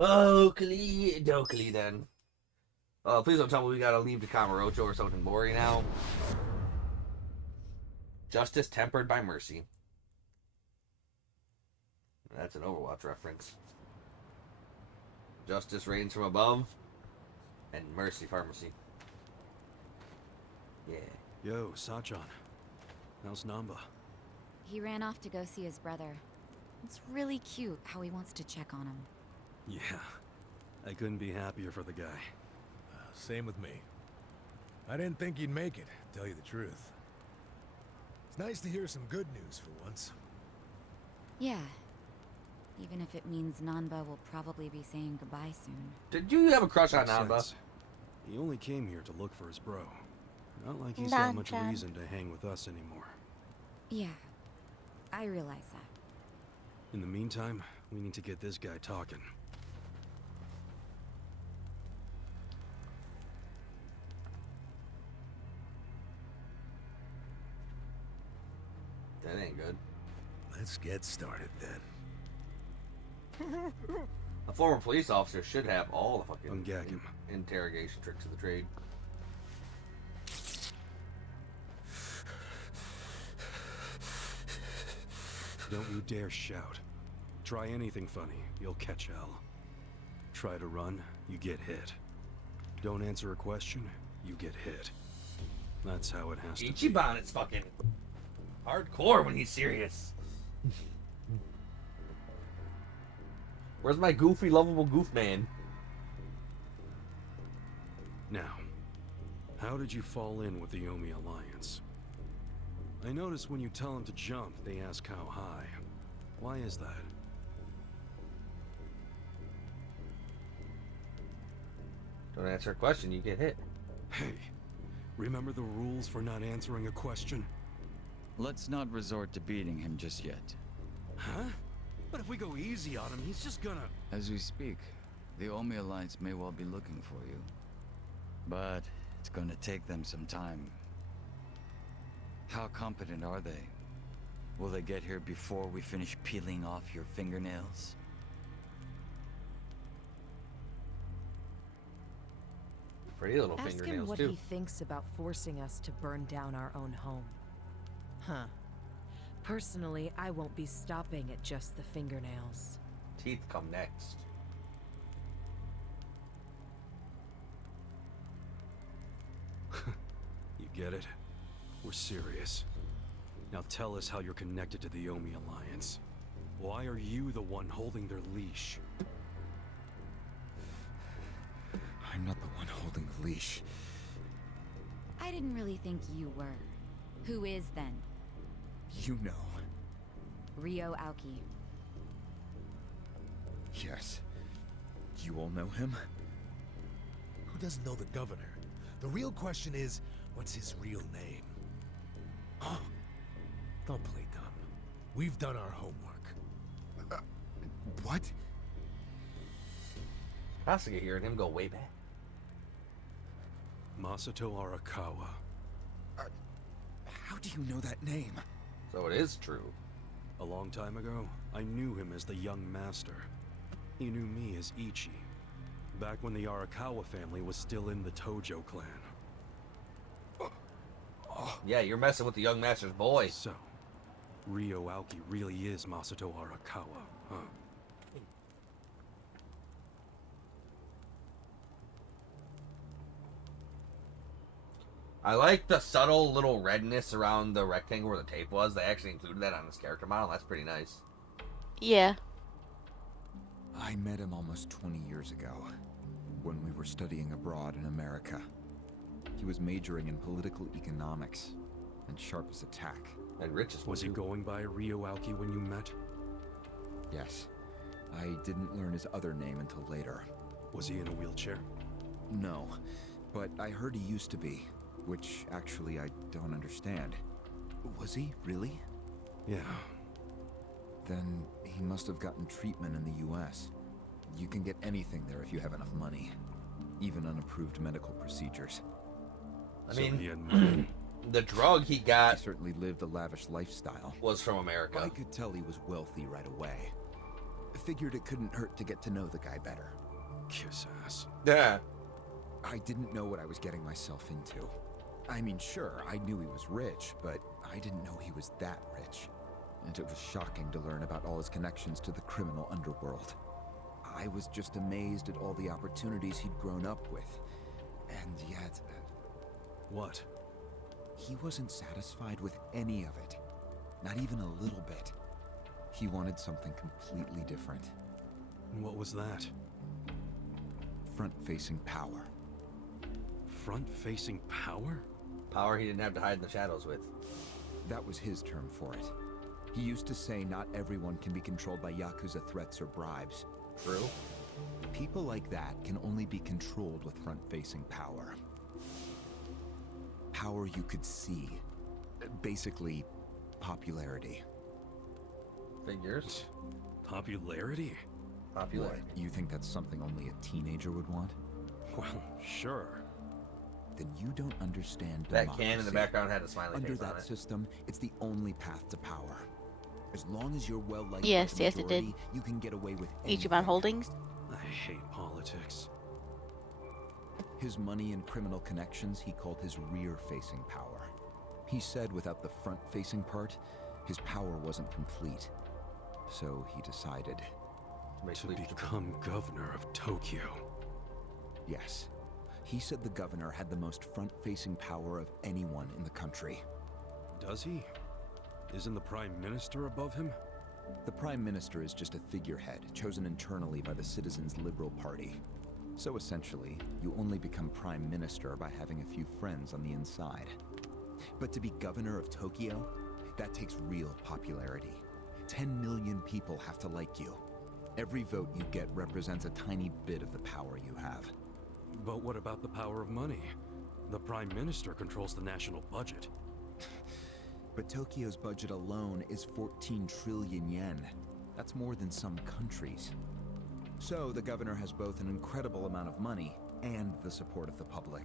Oakley Dokley then. Please don't tell me we gotta leave to Camarocho or something boring now. Justice tempered by mercy. That's an Overwatch reference. Justice reigns from above, and mercy pharmacy. Yeah. Yo, Sachan. How's Namba? He ran off to go see his brother. It's really cute how he wants to check on him. Yeah, I couldn't be happier for the guy. Same with me. I didn't think he'd make it, to tell you the truth. It's nice to hear some good news for once. Yeah. Even if it means Nanba will probably be saying goodbye soon. Did you have a crush on Makes Namba? sense. He only came here to look for his bro. Not like he's got much reason to hang with us anymore. Yeah, I realize that. In the meantime, we need to get this guy talking. That ain't good. Let's get started then. A former police officer should have all the fucking Ungag him. interrogation tricks of the trade. Don't you dare shout. Try anything funny, you'll catch hell. Try to run, you get hit. Don't answer a question, you get hit. That's how it has to be. Ichiban is fucking hardcore when he's serious. Where's my goofy, lovable goof man? Now, how did you fall in with the Omi Alliance? I notice when you tell them to jump, they ask how high. Why is that? Don't answer a question, you get hit. Hey, remember the rules for not answering a question? Let's not resort to beating him just yet. Huh? But if we go easy on him, he's just gonna... As we speak, the Omi Alliance may well be looking for you. But it's gonna take them some time. How competent are they? Will they get here before we finish peeling off your fingernails? Pretty little Ask him fingernails, what too. he thinks about forcing us to burn down our own home. Huh. Personally, I won't be stopping at just the fingernails. Teeth come next. You get it? We're serious. Now tell us how you're connected to the Omi Alliance. Why are you the one holding their leash? I'm not the one holding the leash. I didn't really think you were. Who is then? You know. Ryo Aoki. Yes. You all know him? Who doesn't know the governor? The real question is, what's his real name? Oh, don't play dumb. We've done our homework. What? Kasuga here and him go way back. Masato Arakawa. How do you know that name? So it is true. A long time ago, I knew him as the young master. He knew me as Ichi. Back when the Arakawa family was still in the Tojo clan. Yeah, you're messing with the young master's boy. So, Ryo Aoki really is Masato Arakawa, huh? I like the subtle little redness around the rectangle where the tape was. They actually included that on this character model. That's pretty nice. Yeah. I met him almost 20 years ago, when we were studying abroad in America. He was majoring in political economics, and sharp as a tack. And rich as well. Was he going by Ryo Aoki when you met? Yes. I didn't learn his other name until later. Was he in a wheelchair? No, but I heard he used to be, which actually I don't understand. Was he, really? Yeah. Then he must have gotten treatment in the US. You can get anything there if you have enough money. Even unapproved medical procedures. I So mean, he had money. the drug he He got certainly lived a lavish lifestyle. was from America. I could tell he was wealthy right away. Figured it couldn't hurt to get to know the guy better. Kiss ass. Yeah. I didn't know what I was getting myself into. I mean, sure, I knew he was rich, but I didn't know he was that rich. And it was shocking to learn about all his connections to the criminal underworld. I was just amazed at all the opportunities he'd grown up with. And yet, What? he wasn't satisfied with any of it. Not even a little bit. He wanted something completely different. What was that? Front-facing power. Front-facing power? Power he didn't have to hide in the shadows with. That was his term for it. He used to say not everyone can be controlled by Yakuza threats or bribes. True. People like that can only be controlled with front-facing power. Power you could see. Basically, popularity. Figures. Popularity? Popularity. What, you think that's something only a teenager would want? Well, sure. Then you don't understand That democracy. can in the background had a smiley Under face on that it. system, it's the only path to power. As long as you're well liked Yes, by the yes, it did. majority, you can get away with anything. Ichiban Holdings. I hate politics. His money and criminal connections he called his rear-facing power. He said without the front-facing part, his power wasn't complete. So he decided, To become governor of Tokyo. yes. He said the governor had the most front-facing power of anyone in the country. Does he? Isn't the prime minister above him? The prime minister is just a figurehead, chosen internally by the Citizens' Liberal Party. So essentially, you only become prime minister by having a few friends on the inside. But to be governor of Tokyo, that takes real popularity. 10 million people have to like you. Every vote you get represents a tiny bit of the power you have. But what about the power of money? The prime minister controls the national budget. But Tokyo's budget alone is 14 trillion yen. That's more than some countries. So the governor has both an incredible amount of money and the support of the public.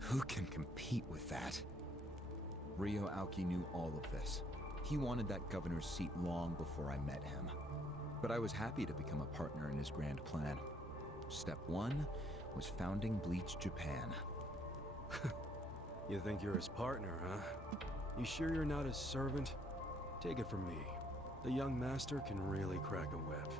Who can compete with that? Ryo Aoki knew all of this. He wanted that governor's seat long before I met him. But I was happy to become a partner in his grand plan. Step 1 was founding Bleach Japan. You think you're his partner, huh? You sure you're not his servant? Take it from me. The young master can really crack a whip.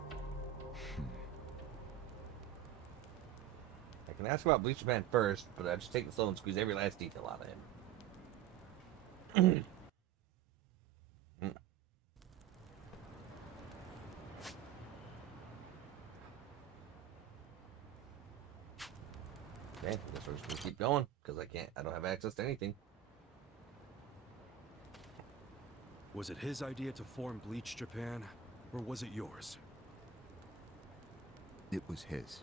I can ask about Bleach Japan first, but I just take it slow and squeeze every last detail out of him. Okay, I guess we're just gonna keep going, because I don't have access to anything. Was it his idea to form Bleach Japan, or was it yours? It was his.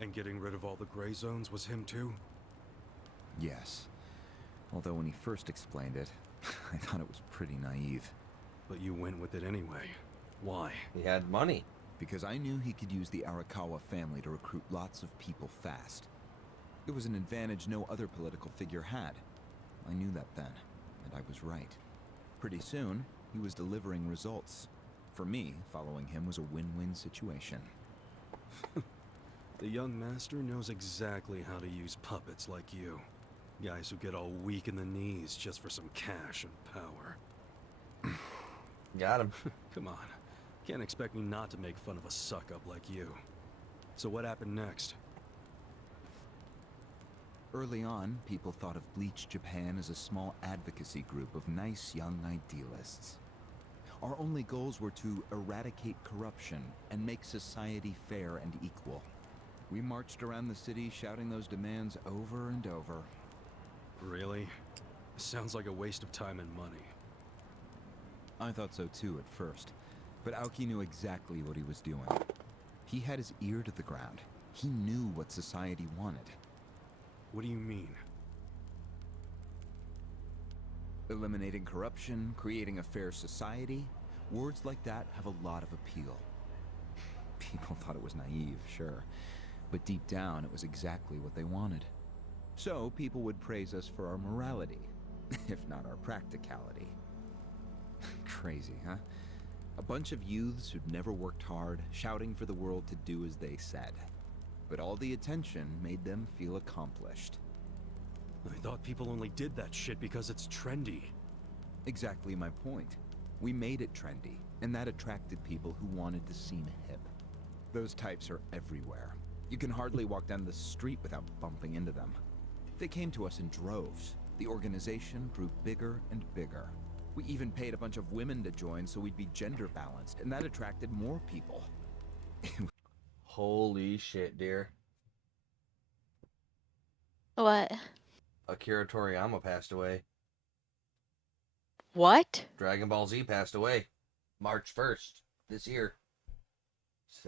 And getting rid of all the gray zones was him too? Yes. Although when he first explained it, I thought it was pretty naive. But you went with it anyway. Why? He had money. Because I knew he could use the Arakawa family to recruit lots of people fast. It was an advantage no other political figure had. I knew that then, and I was right. Pretty soon, he was delivering results. For me, following him was a win-win situation. The young master knows exactly how to use puppets like you. Guys who get all weak in the knees just for some cash and power. Got him. Come on. Can't expect me not to make fun of a suck-up like you. So what happened next? Early on, people thought of Bleach Japan as a small advocacy group of nice young idealists. Our only goals were to eradicate corruption and make society fair and equal. We marched around the city shouting those demands over and over. Really? Sounds like a waste of time and money. I thought so too at first, but Aoki knew exactly what he was doing. He had his ear to the ground. He knew what society wanted. What do you mean? Eliminating corruption, creating a fair society, words like that have a lot of appeal. People thought it was naive, sure, but deep down it was exactly what they wanted. So people would praise us for our morality, if not our practicality. Crazy, huh? A bunch of youths who'd never worked hard, shouting for the world to do as they said. But all the attention made them feel accomplished. I thought people only did that shit because it's trendy. Exactly my point. We made it trendy, and that attracted people who wanted to seem hip. Those types are everywhere. You can hardly walk down the street without bumping into them. They came to us in droves. The organization grew bigger and bigger. We even paid a bunch of women to join so we'd be gender balanced, and that attracted more people. Holy shit, dear. What? Akira Toriyama passed away. What? Dragon Ball Z passed away. March 1st this year.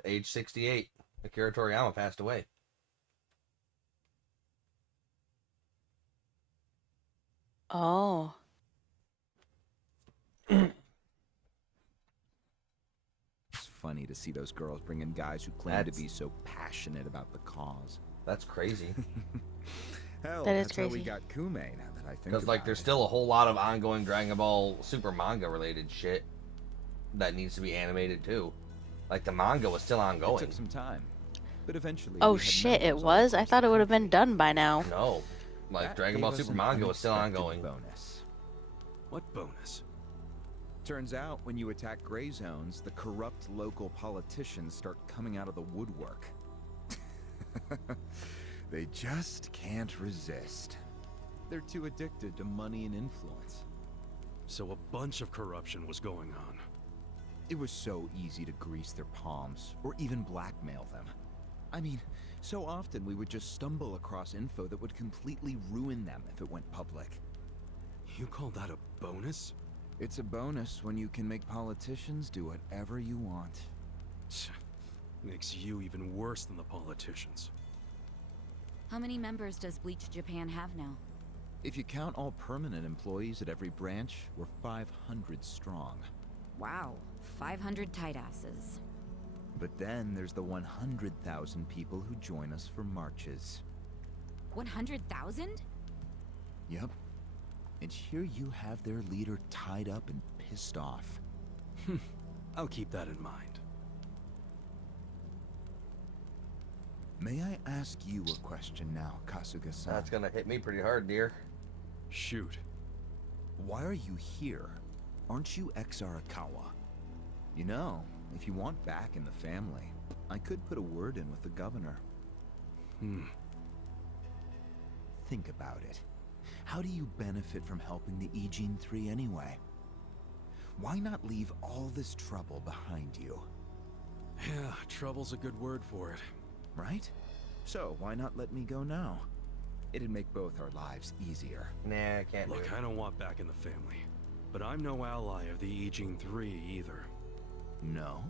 Age 68. Akira Toriyama passed away. Oh. It's funny to see those girls bring in guys who claim to be so passionate about the cause. That's crazy. Hell, That is that's how we crazy. got Kume, now that I think Because, like, about there's it. still a whole lot of ongoing Dragon Ball Super manga related shit that needs to be animated, too. Like, the manga was still It ongoing. took some time, but eventually Oh we had shit, it members all was? I across thought the it would have been country. done by now. No. Like, That Dragon gave Ball us Super an manga was still unexpected ongoing. bonus. What bonus? Turns out, when you attack gray zones, the corrupt local politicians start coming out of the woodwork. They just can't resist. They're too addicted to money and influence. So a bunch of corruption was going on. It was so easy to grease their palms, or even blackmail them. I mean, so often we would just stumble across info that would completely ruin them if it went public. You call that a bonus? It's a bonus when you can make politicians do whatever you want. Tch, makes you even worse than the politicians. How many members does Bleach Japan have now? If you count all permanent employees at every branch, we're 500 strong. Wow, 500 tight asses. But then there's the 100,000 people who join us for marches. 100,000? Yep. And here you have their leader tied up and pissed off. I'll keep that in mind. May I ask you a question now, Kasuga-san? That's gonna hit me pretty hard, dear. Shoot. Why are you here? Aren't you ex-Arakawa? You know, if you want back in the family, I could put a word in with the governor. Think about it. How do you benefit from helping the Ijin 3 anyway? Why not leave all this trouble behind you? Yeah, trouble's a good word for it. Right? So, why not let me go now? It'd make both our lives easier. Nah, I can't do Look, it. I don't want back in the family. But I'm no ally of the Ijin 3 either. No?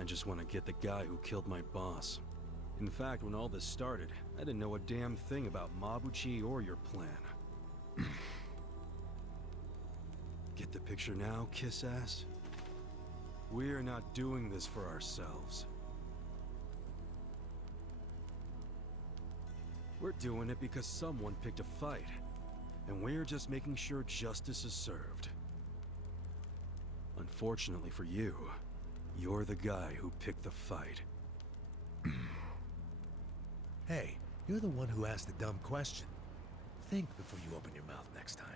I just want to get the guy who killed my boss. In fact, when all this started, I didn't know a damn thing about Mabuchi or your plan. Get the picture now, kiss ass? We're not doing this for ourselves. We're doing it because someone picked a fight. And we're just making sure justice is served. Unfortunately for you, you're the guy who picked the fight. Hey, you're the one who asked the dumb question. Think before you open your mouth next time.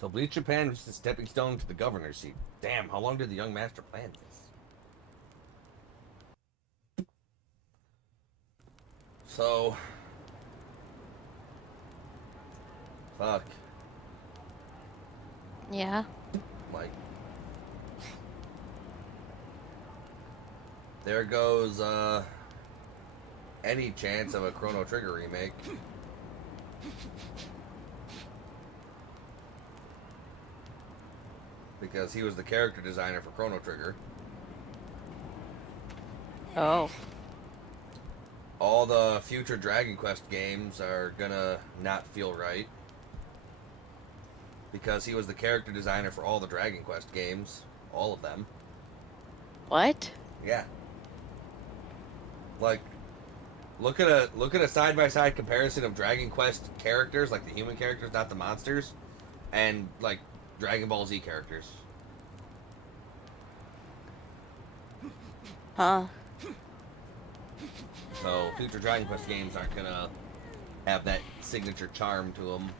So Bleach Japan was the stepping stone to the governor's seat. Damn, how long did the young master plan this? So... Fuck. Yeah. Like... There goes, any chance of a Chrono Trigger remake. Because he was the character designer for Chrono Trigger. Oh. All the future Dragon Quest games are gonna not feel right. Because he was the character designer for all the Dragon Quest games. All of them. What? Yeah. Like Look at a side by side comparison of Dragon Quest characters, like the human characters, not the monsters, and like Dragon Ball Z characters. Huh. So future Dragon Quest games aren't gonna have that signature charm to them.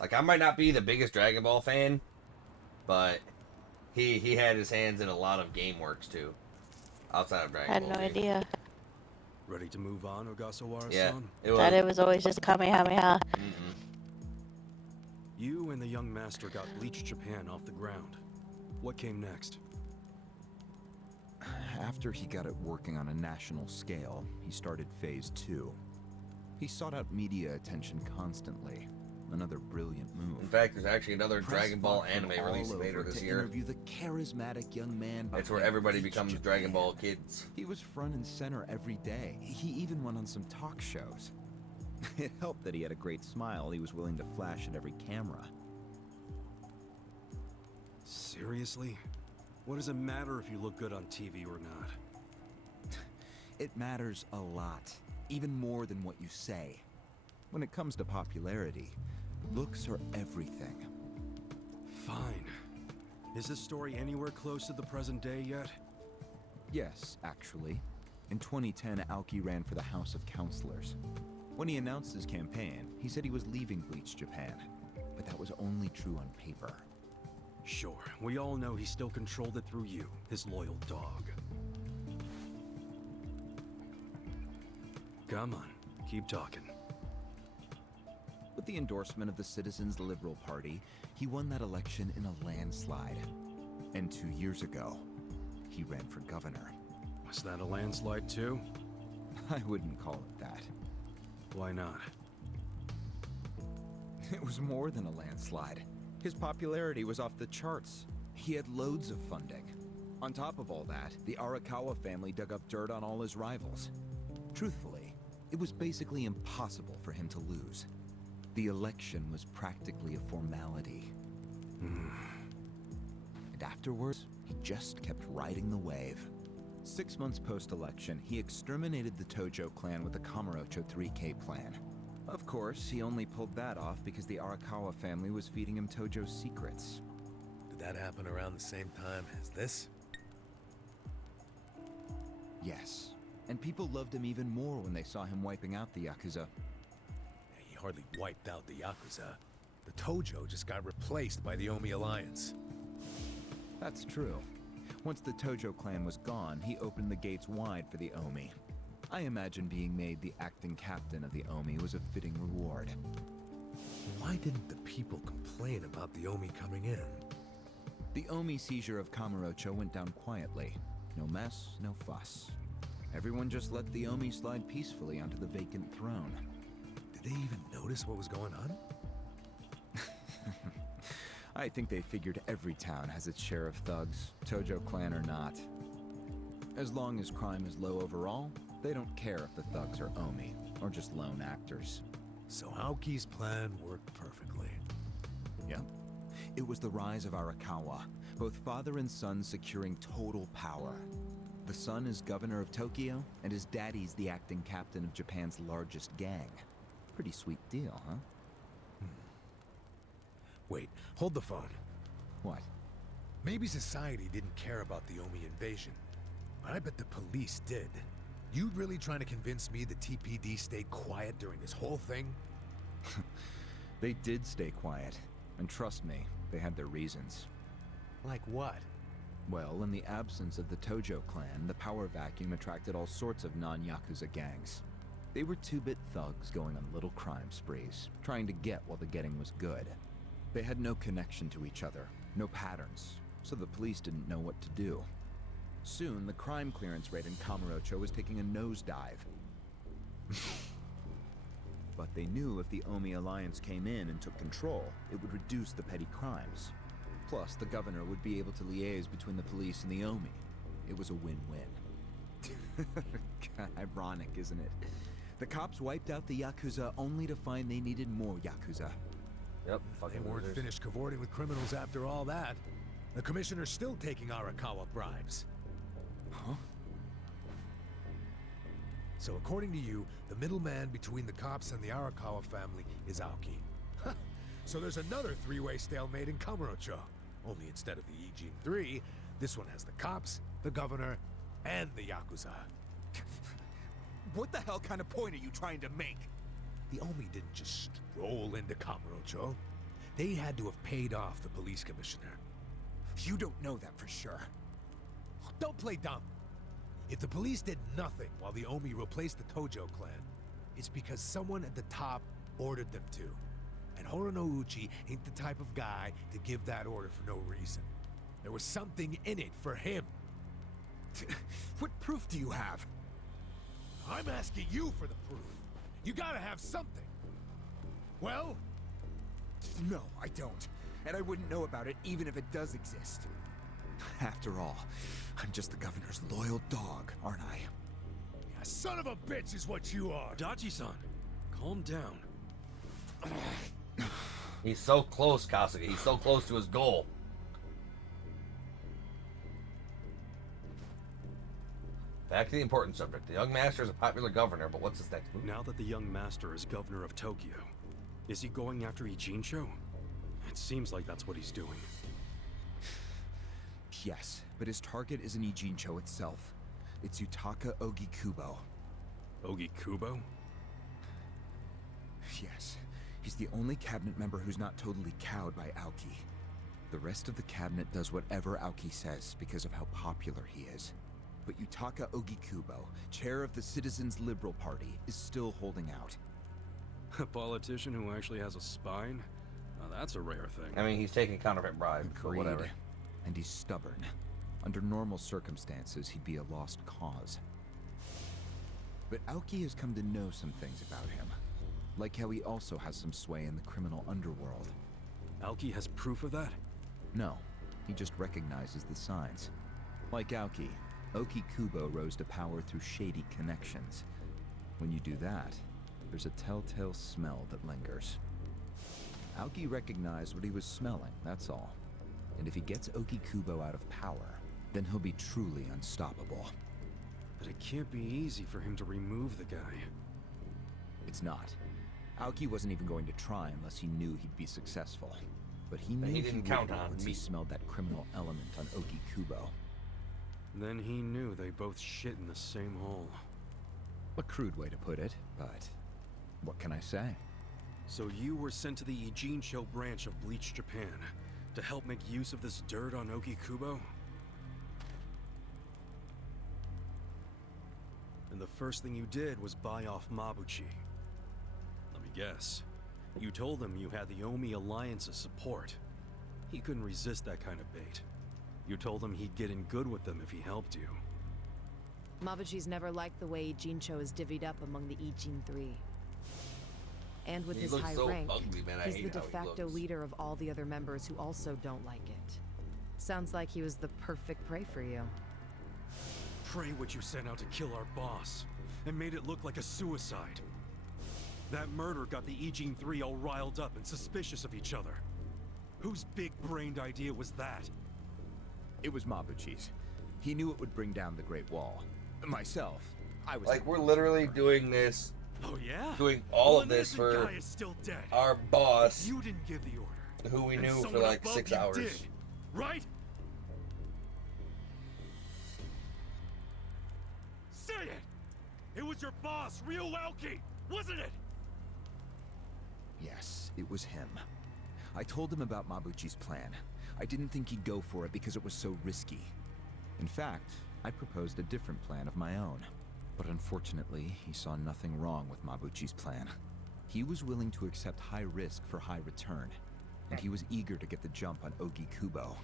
Like, I might not be the biggest Dragon Ball fan, but he had his hands in a lot of game works too, outside of I Dragon had Ball. no Z. idea Ready to move on, Ogasawara-san? Yeah, it was. that it was always just Kamehameha. Mm-mm. You and the young master got Bleach Japan off the ground. What came next? After he got it working on a national scale, he started Phase 2. He sought out media attention constantly. Another brilliant move. In fact, there's actually another Press Dragon Ball flocked from anime all released over later this to year. interview the charismatic young man. It's where behind everybody Bleach becomes Japan. Dragon Ball kids. He was front and center every day. He even went on some talk shows. It helped that he had a great smile he was willing to flash at every camera. Seriously? What does it matter if you look good on TV or not? It matters a lot, even more than what you say. When it comes to popularity, looks are everything. Fine. Is this story anywhere close to the present day yet? Yes, actually. In 2010, Aoki ran for the House of Counselors. When he announced his campaign, he said he was leaving Bleach Japan. But that was only true on paper. Sure, we all know he still controlled it through you, his loyal dog. Come on, keep talking. With the endorsement of the Citizens Liberal Party, he won that election in a landslide. And 2 years ago, he ran for governor. Was that a landslide too? I wouldn't call it that. Why not? It was more than a landslide. His popularity was off the charts. He had loads of funding. On top of all that, the Arakawa family dug up dirt on all his rivals. Truthfully, it was basically impossible for him to lose. The election was practically a formality. And afterwards, he just kept riding the wave. 6 months post-election, he exterminated the Tojo clan with the Kamurocho 3K plan. Of course, he only pulled that off because the Arakawa family was feeding him Tojo's secrets. Did that happen around the same time as this? Yes, and people loved him even more when they saw him wiping out the Yakuza. He hardly wiped out the Yakuza. The Tojo just got replaced by the Omi Alliance. That's true. Once the Tojo clan was gone, he opened the gates wide for the Omi. I imagine being made the acting captain of the Omi was a fitting reward. Why didn't the people complain about the Omi coming in? The Omi seizure of Kamurocho went down quietly. No mess, no fuss. Everyone just let the Omi slide peacefully onto the vacant throne. Did they even notice what was going on? I think they figured every town has its share of thugs, Tojo clan or not. As long as crime is low overall, they don't care if the thugs are Omi, or just lone actors. So Aoki's plan worked perfectly. Yep. It was the rise of Arakawa, both father and son securing total power. The son is governor of Tokyo, and his daddy's the acting captain of Japan's largest gang. Pretty sweet deal, huh? Wait, hold the phone. What? Maybe society didn't care about the Omi invasion, but I bet the police did. You really trying to convince me the TPD stayed quiet during this whole thing? They did stay quiet, and trust me, they had their reasons. Like what? Well, in the absence of the Tojo clan, the power vacuum attracted all sorts of non-Yakuza gangs. They were two-bit thugs going on little crime sprees, trying to get while the getting was good. They had no connection to each other, no patterns, so the police didn't know what to do. Soon, the crime clearance rate in Kamurocho was taking a nosedive. But they knew if the Omi Alliance came in and took control, it would reduce the petty crimes. Plus, the governor would be able to liaise between the police and the Omi. It was a win-win. Ironic, isn't it? The cops wiped out the Yakuza only to find they needed more Yakuza. Yep, They fucking weren't losers. finished cavorting with criminals after all that. The commissioner's still taking Arakawa bribes. Huh? So according to you, the middleman between the cops and the Arakawa family is Aoki. So there's another three-way stalemate in Kamurocho. Only instead of the Ijin 3, this one has the cops, the governor, and the Yakuza. What the hell kind of point are you trying to make? The Omi didn't just stroll into Kamurocho. They had to have paid off the police commissioner. You don't know that for sure. Don't play dumb. If the police did nothing while the Omi replaced the Tojo clan, it's because someone at the top ordered them to. And Horonouchi ain't the type of guy to give that order for no reason. There was something in it for him. What proof do you have? I'm asking you for the proof. You gotta have something. Well? No, I don't. And I wouldn't know about it even if it does exist. After all, I'm just the governor's loyal dog, aren't I? Yeah, son of a bitch is what you are. Dachi-san, calm down. He's so close, Kasuga. He's so close to his goal. Back to the important subject. The young master is a popular governor, but what's his next move? Now that the young master is governor of Tokyo, is he going after Ijincho? It seems like that's what he's doing. Yes, but his target isn't Ijincho itself. It's Yutaka Ogikubo. Ogikubo? Yes, he's the only cabinet member who's not totally cowed by Aoki. The rest of the cabinet does whatever Aoki says because of how popular he is. But Yutaka Ogikubo, chair of the Citizens Liberal Party, is still holding out. A politician who actually has a spine? Now that's a rare thing. I mean, he's taking counterfeit bribes, but whatever. Agreed. And he's stubborn. Under normal circumstances, he'd be a lost cause. But Aoki has come to know some things about him. Like how he also has some sway in the criminal underworld. Aoki has proof of that? No, he just recognizes the signs. Like Aoki, Ogikubo rose to power through shady connections. When you do that, there's a telltale smell that lingers. Aoki recognized what he was smelling, that's all. And if he gets Ogikubo out of power, then he'll be truly unstoppable. But it can't be easy for him to remove the guy. It's not. Aoki wasn't even going to try unless he knew he'd be successful. But he knew he didn't count on once me. he smelled that criminal element on Ogikubo. Then he knew they both shit in the same hole. A crude way to put it, but what can I say? So you were sent to the Ijincho branch of Bleach Japan to help make use of this dirt on Ogikubo? And the first thing you did was buy off Mabuchi. Let me guess. You told him you had the Omi Alliance's support. He couldn't resist that kind of bait. You told him he'd get in good with them if he helped you. Mabuchi's never liked the way Ijincho is divvied up among the Ijin 3. And with He his looks high so rank, ugly, man. I he's hate the how de he facto looks. leader of all the other members who also don't like it. Sounds like he was the perfect prey for you. Pray what you sent out to kill our boss, and made it look like a suicide. That murder got the Ijin 3 all riled up and suspicious of each other. Whose big-brained idea was that? It was Mabuchi's. He knew it would bring down the Great Wall. Myself, I was Like, we're literally doing this, Oh yeah? doing all Well, of an this innocent for guy is still dead. our boss, You didn't give the order. who we And knew for someone like above 6 you hours. did, right? Say it! It was your boss, Ryo-Aoki, wasn't it? Yes, it was him. I told him about Mabuchi's plan. I didn't think he'd go for it because it was so risky. In fact, I proposed a different plan of my own. But unfortunately, he saw nothing wrong with Mabuchi's plan. He was willing to accept high risk for high return, and he was eager to get the jump on Ogikubo.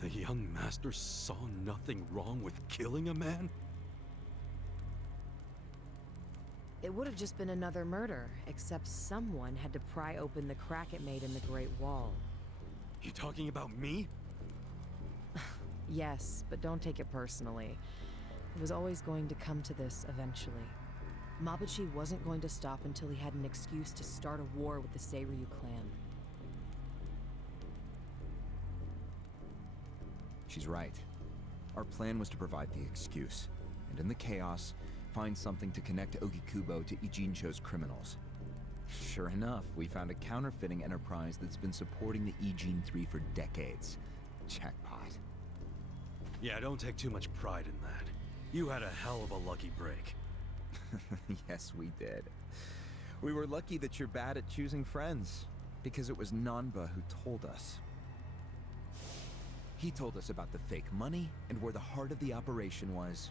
The young master saw nothing wrong with killing a man? It would have just been another murder, except someone had to pry open the crack it made in the Great Wall. You talking about me? Yes, but don't take it personally. It was always going to come to this eventually. Mabuchi wasn't going to stop until he had an excuse to start a war with the Seiryu clan. She's right. Our plan was to provide the excuse, and in the chaos, Find something to connect Ogikubo to Ijincho's criminals. Sure enough, we found a counterfeiting enterprise that's been supporting the Ijin 3 for decades. Jackpot. Yeah, don't take too much pride in that. You had a hell of a lucky break. Yes, we did. We were lucky that you're bad at choosing friends, because it was Nanba who told us. He told us about the fake money and where the heart of the operation was.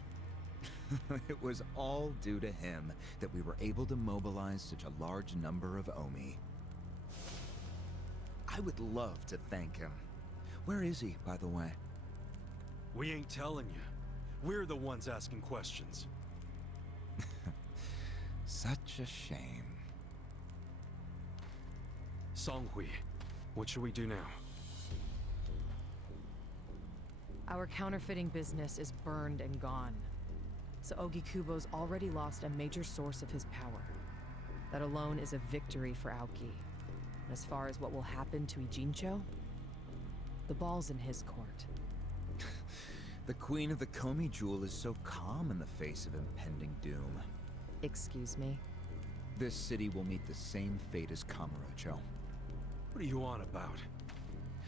It was all due to him that we were able to mobilize such a large number of Omi. I would love to thank him. Where is he, by the way? We ain't telling you. We're the ones asking questions. Such a shame. Songhui, what should we do now? Our counterfeiting business is burned and gone. So Ogikubo's already lost a major source of his power. That alone is a victory for Aoki. And as far as what will happen to Ijincho, the ball's in his court. The Queen of the Komi Jewel is so calm in the face of impending doom. Excuse me? This city will meet the same fate as Kamurocho. What are you on about?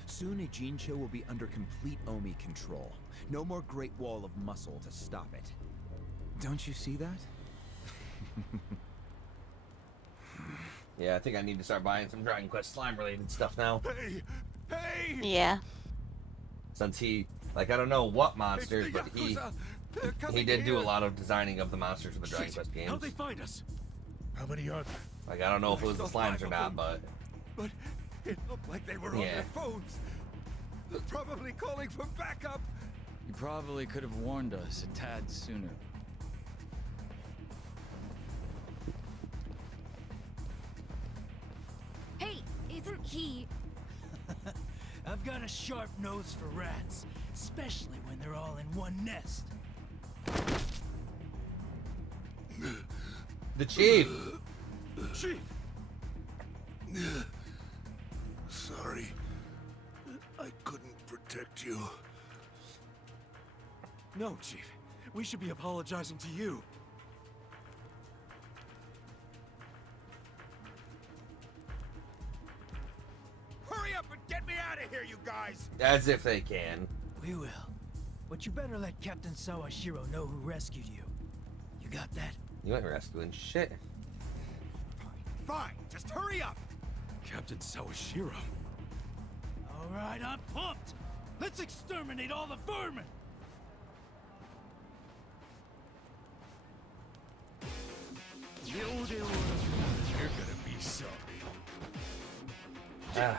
Soon Ijincho will be under complete Omi control. No more Great Wall of Muscle to stop it. Don't you see that? Yeah, I think I need to start buying some Dragon Quest slime related stuff now. Hey! Hey! Yeah. Since he, like, I don't know what monsters, but he did do a lot of designing of the monsters for the Dragon Quest games. How'd they find us? How many are there? Like, I don't know if it was the slimes or not, but But it looked like they were on Yeah. their phones. They're probably calling for backup. You probably could have warned us a tad sooner. Hey, isn't he... I've got a sharp nose for rats, especially when they're all in one nest. the chief. Chief! Sorry. I couldn't protect you. No, Chief. We should be apologizing to you. Hurry up and get me out of here, you guys! As if they can. We will. But you better let Captain Sawashiro know who rescued you. You got that? You ain't rescuing shit. Fine, just hurry up! Captain Sawashiro. All right, I'm pumped. Let's exterminate all the vermin. You're gonna be sorry. Ah.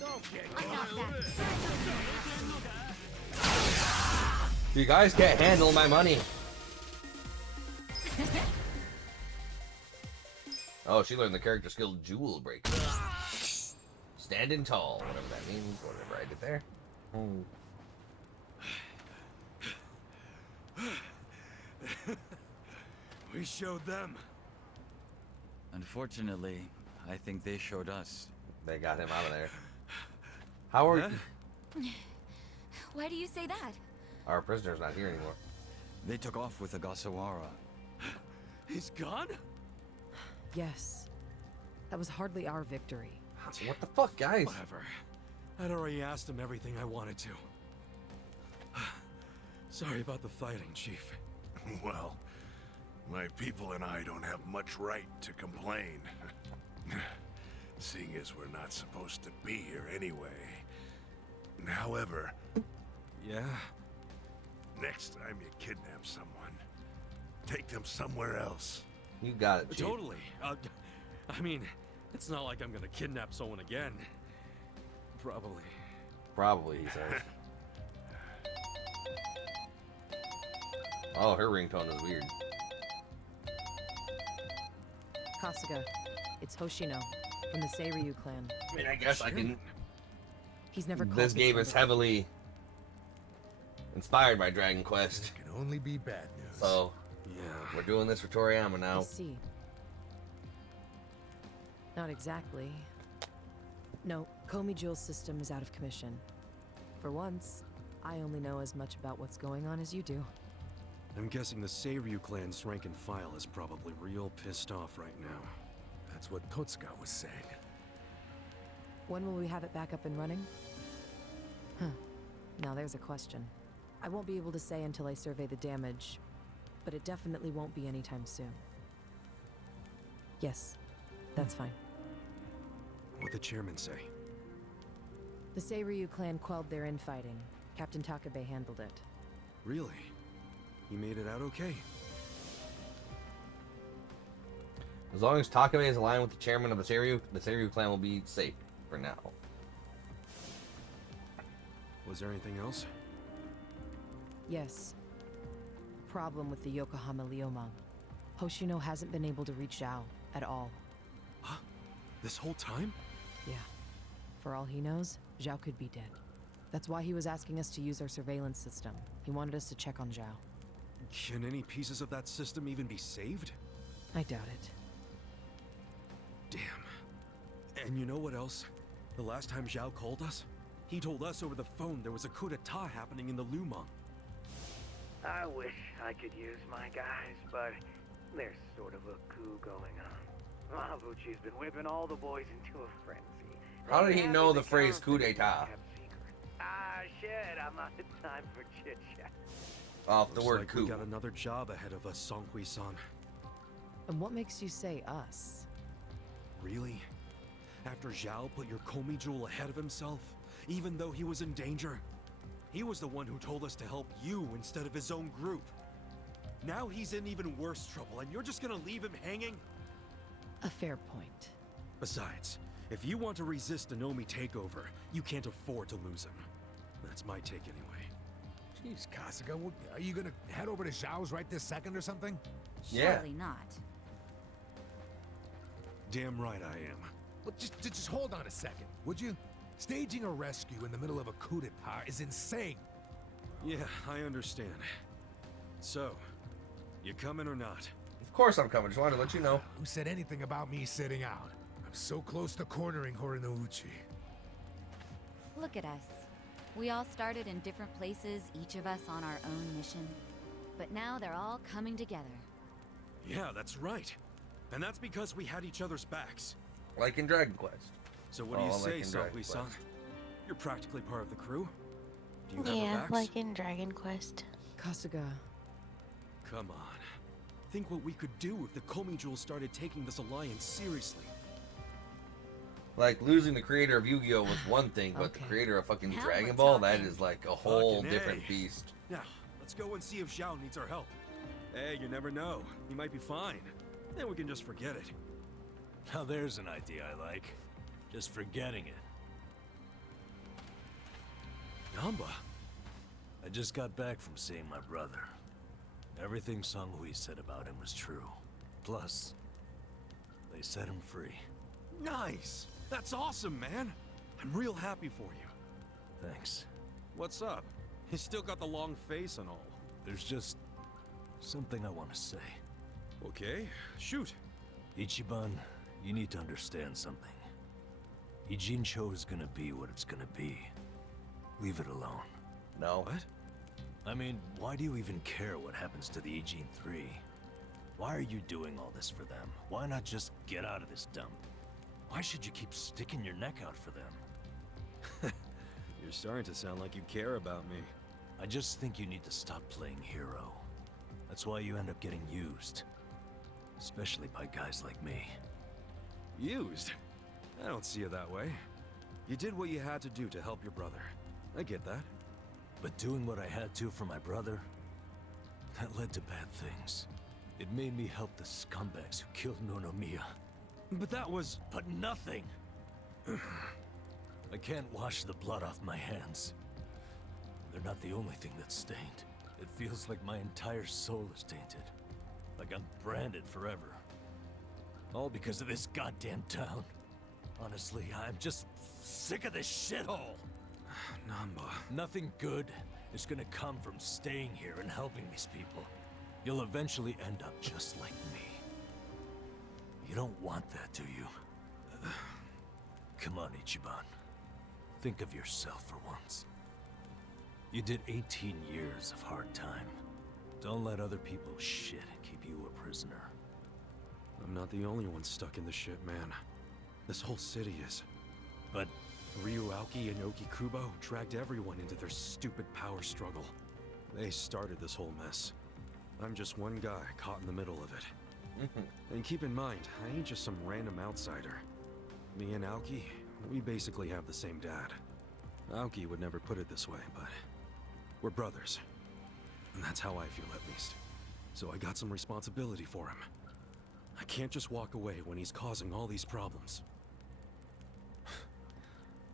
Don't get I got that. You guys can't handle my money. Oh, she learned the character skill Jewel Break. Standing tall, whatever that means, whatever I did there. We showed them. Unfortunately, I think they showed us. They got him out of there. How are Huh? Why do you say that? our prisoner's not here anymore? They took off with Agasawara. He's gone? Yes. That was hardly our victory. What the fuck, guys? Whatever. I'd already asked him everything I wanted to. Sorry about the fighting, Chief. Well, my people and I don't have much right to complain. Seeing as we're not supposed to be here anyway. However, Yeah? next time you kidnap someone, take them somewhere else. You got it, Chief. Totally. I mean, it's not like I'm gonna kidnap someone again. Probably. Probably, he says. Oh, her ringtone is weird. Kasuga, it's Hoshino from the Seiryu clan. I mean, I guess I can. He's never called This me game is something. heavily inspired by Dragon Quest, It can only be bad news. so Yeah. we're doing this for Toriyama I now. see. Not exactly. No, Komi Jewel's system is out of commission. For once, I only know as much about what's going on as you do. I'm guessing the Seiryu clan's rank and file is probably real pissed off right now. That's what Totsuka was saying. When will we have it back up and running? Huh. Now there's a question. I won't be able to say until I survey the damage, but it definitely won't be anytime soon. Yes, that's fine. What'd the chairman say? The Seiryu clan quelled their infighting. Captain Takabe handled it. Really? He made it out okay? As long as Takabe is aligned with the chairman of the Seiryu clan will be safe for now. Was there anything else? Yes. Problem with the Yokohama Liumang. Hoshino hasn't been able to reach Zhao at all. Huh? This whole time? Yeah. For all he knows, Zhao could be dead. That's why he was asking us to use our surveillance system. He wanted us to check on Zhao. Can any pieces of that system even be saved? I doubt it. Damn. And you know what else? The last time Zhao called us, he told us over the phone there was a coup d'etat happening in the Lumang. I wish I could use my guys, but there's sort of a coup going on. Mabuchi's been whipping all the boys into a frenzy. How did he know the phrase coup d'etat? Ah, shit, I'm out of time for chit-chat. Off the Looks word like coup. we got another job ahead of us, Songhui-san. And what makes you say us? Really? After Zhao put your Komi jewel ahead of himself, even though he was in danger? He was the one who told us to help you instead of his own group. Now he's in even worse trouble, and you're just gonna leave him hanging? A fair point. Besides, if you want to resist a Nomi takeover, you can't afford to lose him. That's my take anyway. Jeez, Kasuga, are you gonna head over to Zhao's right this second or something? Yeah. Surely not. Damn right I am. Well, just hold on a second, would you? Staging a rescue in the middle of a coup d'etat is insane. Yeah, I understand. So, you coming or not? Of course I'm coming. Just wanted to let you know. Who said anything about me sitting out? I'm so close to cornering Horinouchi. Look at us. We all started in different places, each of us on our own mission. But now they're all coming together. Yeah, that's right. And that's because we had each other's backs. Like in Dragon Quest. So what do you Oh, say, like in Dragon Songhui-san? Quest. You're practically part of the crew. Do you have Yeah, our backs? like in Dragon Quest. Kasuga, Come on. Think what we could do if the Komi Jewel started taking this alliance seriously. Like losing the creator of Yu-Gi-Oh was one thing, but the Okay. creator of fucking Now Dragon we're Ball, that talking. is like a whole Fucking different A. beast. Now, let's go and see if Zhao needs our help. Hey, you never know. He might be fine. Then we can just forget it. Now there's an idea I like. Just forgetting it. Namba. I just got back from seeing my brother. Everything Songhui said about him was true. Plus, they set him free. Nice! That's awesome, man! I'm real happy for you. Thanks. What's up? He's still got the long face and all. There's just something I want to say. Okay, shoot. Ichiban, you need to understand something. Ijincho is gonna be what it's gonna be. Leave it alone. No. What? I mean, why do you even care what happens to the Ijin 3? Why are you doing all this for them? Why not just get out of this dump? Why should you keep sticking your neck out for them? You're starting to sound like you care about me. I just think you need to stop playing hero. That's why you end up getting used. Especially by guys like me. Used? I don't see it that way. You did what you had to do to help your brother. I get that. But doing what I had to for my brother, that led to bad things. It made me help the scumbags who killed Nonomiya. But that was... But nothing! I can't wash the blood off my hands. They're not the only thing that's stained. It feels like my entire soul is tainted. Like I'm branded forever. All because of this goddamn town. Honestly, I'm just sick of this shithole! Namba... Nothing good is gonna come from staying here and helping these people. You'll eventually end up just like me. You don't want that, do you? Come on, Ichiban. Think of yourself for once. You did 18 years of hard time. Don't let other people's shit keep you a prisoner. I'm not the only one stuck in the shit, man. This whole city is. But Ryu Aoki and Oki Kubo dragged everyone into their stupid power struggle. They started this whole mess. I'm just one guy caught in the middle of it. And keep in mind, I ain't just some random outsider. Me and Aoki, we basically have the same dad. Aoki would never put it this way, but we're brothers. And that's how I feel, at least. So I got some responsibility for him. I can't just walk away when he's causing all these problems.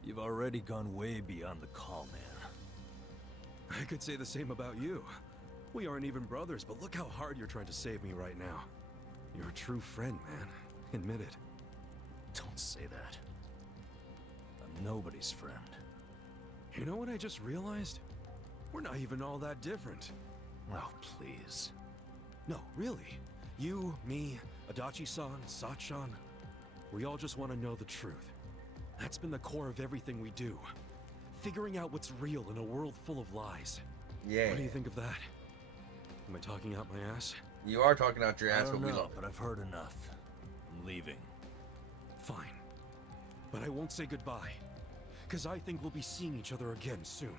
you've already gone way beyond the call, man. I could say the same about you. We aren't even brothers, but look how hard you're trying to save me right now. You're a true friend, man. Admit it. Don't say that. I'm nobody's friend. You know what I just realized? We're not even all that different. Oh, please. No, really. You, me, Adachi-san, Sachan. We all just want to know the truth. That's been the core of everything we do. Figuring out what's real in a world full of lies. Yeah. What do you think of that? Am I talking out my ass? You are talking out your I ass, don't but we know, love but I've heard enough. I'm leaving. Fine. But I won't say goodbye. Because I think we'll be seeing each other again soon.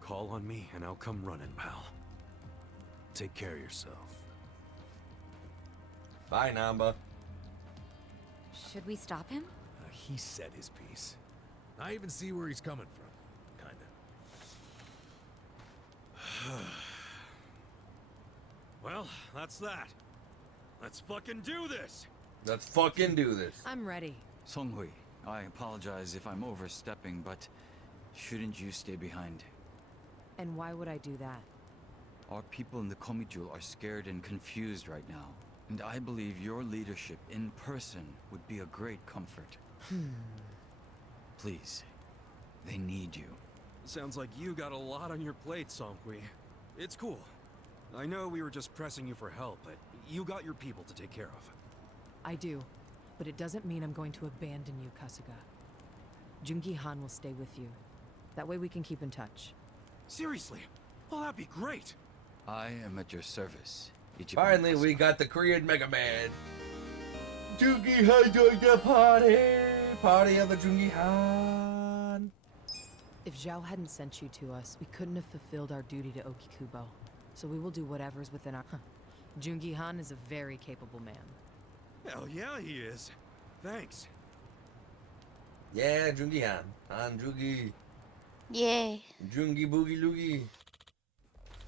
Call on me and I'll come running, pal. Take care of yourself. it. Bye, Namba. Should we stop him? He said his piece. I even see where he's coming from. Kinda. Well, that's that. Let's fucking do this! Let's fucking do this. I'm ready. Songhui, I apologize if I'm overstepping, but shouldn't you stay behind? And why would I do that? Our people in the Komijul are scared and confused right now. And I believe your leadership in person would be a great comfort. Please, they need you. Sounds like you got a lot on your plate, Songhui. It's cool. I know we were just pressing you for help, but you got your people to take care of. I do, but it doesn't mean I'm going to abandon you, Kasuga. Jungi Han will stay with you. That way we can keep in touch. Seriously? Well, that'd be great. I am at your service, Ichiban Finally, we Kasuga. got the Korean Mega Man. Jungi Han joined the party. Party of the Jungi Han. If Zhao hadn't sent you to us, we couldn't have fulfilled our duty to Okikubo. So we will do whatever's within our... Jungi Han is a very capable man. Hell yeah, he is. Thanks. Yeah, Jungi Han. Han Jungi. Yay. Jungi Boogie Loogie.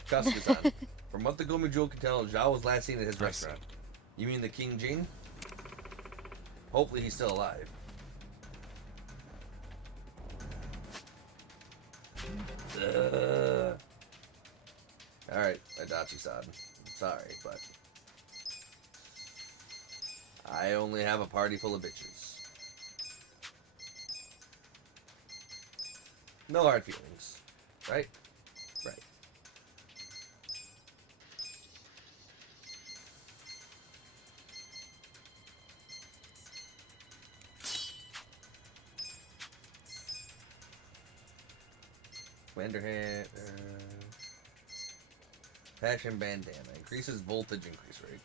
Kasuga-san. From what the Gomijul can tell, Zhao was last seen at his restaurant. You mean the King Jin? Hopefully he's still alive. Alright, Adachi-san. Sorry, but... I only have a party full of bitches. No hard feelings. Right? Right. Wanderhand, Passion Bandana. Increases voltage increase rate.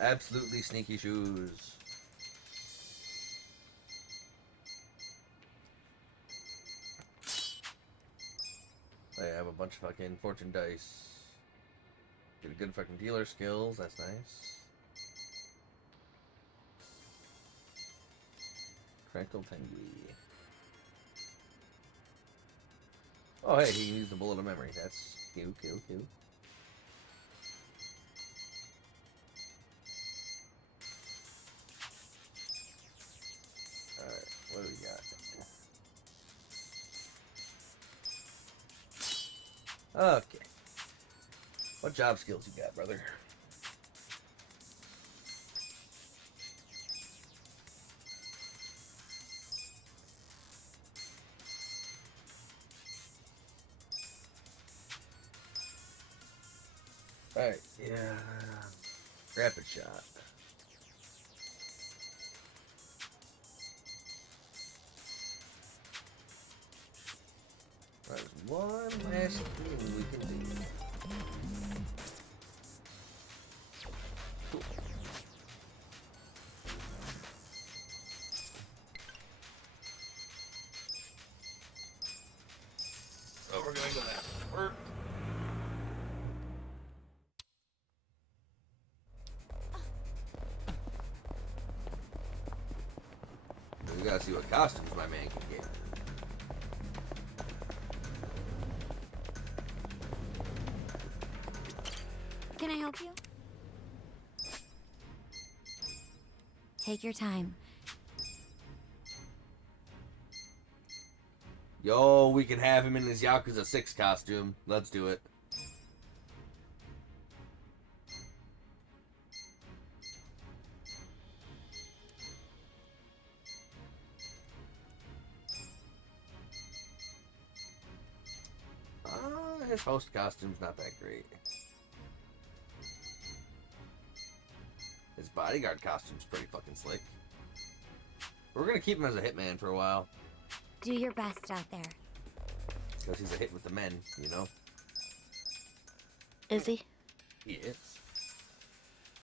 Absolutely sneaky shoes. I have a bunch of fucking fortune dice. Get a good fucking dealer skills, that's nice. Crackle Tengi. Oh hey, he can use the bullet of memory. That's cute. Alright, what do we got? Okay. What job skills you got, brother? Alright, yeah. Rapid shot. one last thing we can do. Cool. Oh, we're gonna go that work. We gotta see what costumes my man can get. Can I help you? Take your time. Yo, we can have him in his Yakuza 6 costume. Let's do it. His host costume's not that great. His bodyguard costume's pretty fucking slick. We're gonna keep him as a hitman for a while. Do your best out there. Because he's a hit with the men, you know? Is he? He is.